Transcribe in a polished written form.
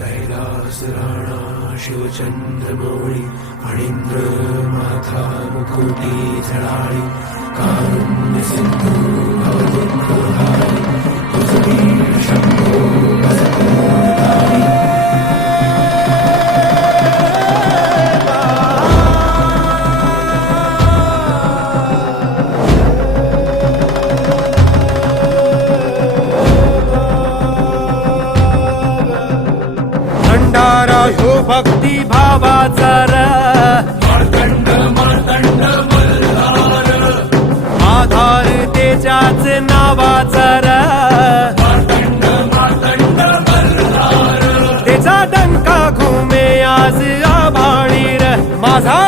कैलास राणा शिवचंद्रमौळी फणींद्र माथा मुकुटी झळाळी कारुण्य सिंधू भवदुःखहारी तुझी शंभो भजकोदारी भंडारा ह्यो भक्ती भावाचा मार्तंड मार्तंड मल्हार आधार त्याच्याच नावाचा मार्तंड मार्तंड मल्हार त्याचा डंका घुमे आज आभाळी माझा